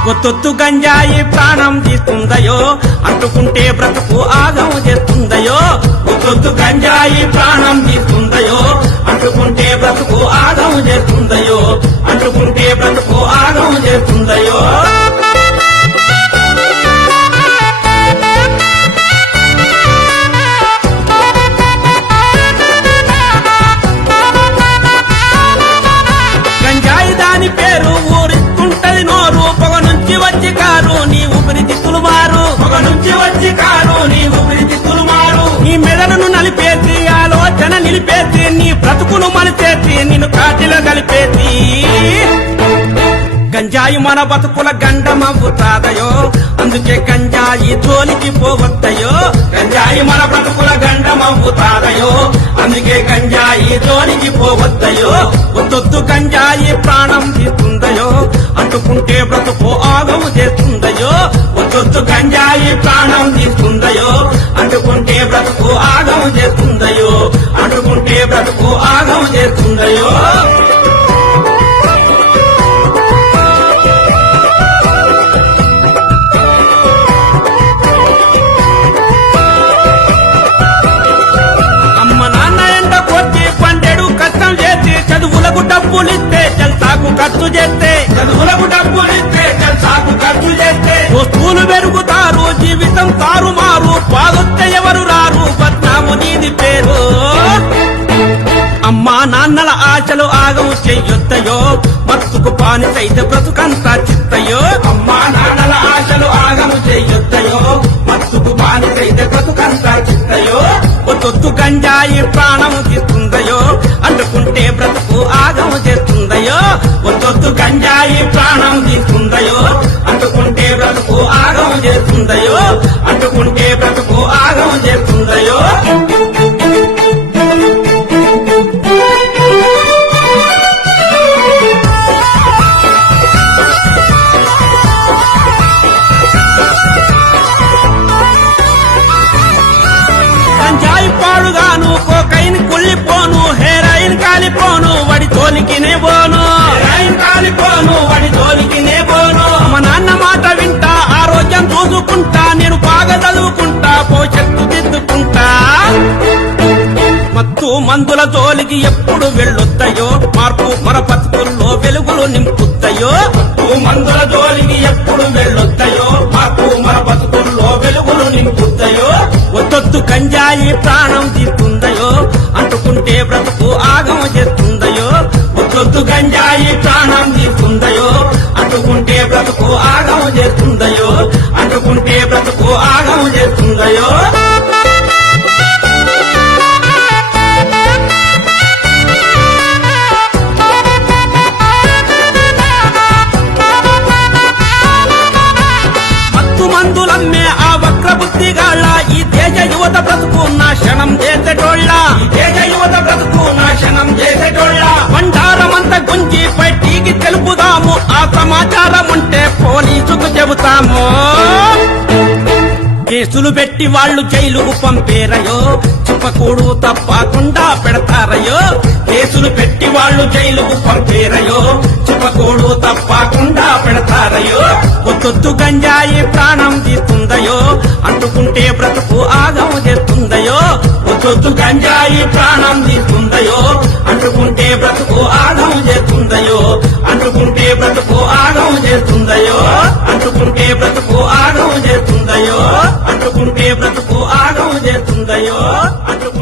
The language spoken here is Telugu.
కొత్తొత్తు గంజాయి ప్రాణం తీస్తుందయో, అంటుకుంటే బ్రతుకు ఆగం చేస్తుందయో. కొత్తొత్తు గంజాయి ప్రాణం తీస్తుందయో, అంటుకుంటే బ్రతుకు ఆగం చేస్తుందయో, అంటుకుంటే బ్రతుకు ఆగం చేస్తుందయో. గంజాయి దాని పేరు ఊరిస్తుంటది నోరు, పొగ నుంచి వచ్చి కారు నీ ఊపిరితిత్తులు మారు, పొగ నుంచి వచ్చి కారు నీ ఊపిరితిత్తులు మారు. నీ మెదడును నలిపేసి ఆలోచన నిలిపేసి, నీ బ్రతుకును మలిచేసి నిన్ను కాటిలో కలిపేసి. గంజాయి మన బతుకుల గండమవుతాదయో, అందుకే గంజాయి జోలికి పోవద్దయో. గంజాయి మన బ్రతుకుల గండమవుతాదయో, అందుకే గంజాయి జోలికి పోవద్దయో. ఒత్తొత్తు గంజాయి ప్రాణం తీస్తుందయో, అంటుకుంటే బ్రతుకు ఆగము చేస్తుందయో. ఒత్తొత్తు గంజాయి ప్రాణం తీస్తుందయో, అంటుకుంటే బ్రతుకు ఆగము చేస్తుందయో, అంటుకుంటే బ్రతుకు ఆగము చేస్తుందయో. చదువులకు డబ్బులిస్తే జల్సాకు ఖర్చు చేస్తే, చదువులకు డబ్బులిస్తే జల్సాకు ఖర్చు చేస్తే, వస్తువులు పెరుగుతారు జీవితం తారుమారు, బాగొస్తే ఎవరు రారు బద్నాము నీది పేరు. అమ్మా నాన్నల ఆశలు ఆగం చెయ్యొద్దయో, మత్తుకు పానిసైతే బ్రతుకంతా చిత్తయో. అమ్మా నాన్నల ఆశలు ఆగము చెయ్యొద్దయో, మత్తుకు పానిసైతే బ్రతుకంతా చిత్తయో. ఒత్తొత్తు గంజాయి ప్రాణము తీస్తుందయో, అంటుకుంటే బ్రతుకు ఆగము చేస్తుందయో. ఒత్తొత్తు గంజాయి ప్రాణం తీస్తుందయో, అంటుకుంటే బ్రతుకు ఆగము చేస్తుందయో, అంటుకుంటే బ్రతుకు ఆగము చేస్తుందయో. గంజాయి పాడుగాను కోకైన్ కుళ్ళిపోను, హెరాయిన్ కాలిపోను వడి తోలికినే పోను, హెరాయిన్ కాలిపోను వడి తోలికినే పోను. మా నాన్న మాట వింటా ఆరోగ్యం చూసుకుంటా, నేను బాగా చదువుకుంటా భవిష్యత్తు దిద్దుకుంటా. మత్తు మందుల జోలికి ఎప్పుడు వెళ్ళొద్దయో, మార్పు మన బతుకుల్లో వెలుగులు నింపుద్దయో. మత్తు మందుల జోలికి ఎప్పుడు వెళ్ళొద్దయో, మార్పు మన బతుకుల్లో వెలుగులు నింపుద్దయో. ఒత్తొత్తు గంజాయి ప్రాణం తీస్తుందయో, అంటుకుంటే బ్రతుకు ఆగమ చేస్తుందయో. ఒత్తొత్తు గంజాయి ప్రాణం తీస్తుందయో, అంటుకుంటే బ్రతుకు ఆగమ చేస్తుందయో, అంటుకుంటే బ్రతుకు ఆగమ చేస్తుందయో. మందులమ్మే ఆ వక్ర బుద్ధిగాళ్ళ ఈ దేశ యువత బ్రతుకు నాశనం చేసేటోళ్ళ, ఈ దేశ యువత బ్రతుకు నాశనం చేసేటోళ్ళ. బండారమంతా గుంజి బయటికి తెలుపుదాము, ఆ సమాచారం ఉంటే పోలీసుకు చెబుతాము. కేసులు పెట్టి వాళ్ళు జైలుకు పంపేరయో, చెప్పకూడు తప్పకుండా పెడతారయో. కేసులు పెట్టి వాళ్ళు జైలుకు పంపేరయో, చెప్పకూడు తప్పకుండా పెడతారయో. ఒత్తొత్తు గంజాయి ప్రాణం తీస్తుందయో, అంటుకుంటే బ్రతుకు ఆగం చేస్తుందయో. ఒత్తొత్తు గంజాయి ప్రాణం తీస్తుందయో, అంటుకుంటే బ్రతుకు ఆగం చేస్తుందయో, అంటుకుంటే బ్రతుకు ఆగం చేస్తుందయో, అంటుకుంటే బ్రతుకు ఆగం చేస్తుందయో, అంటుకుంటే బ్రతుకు ఆగం చేస్తుందయో.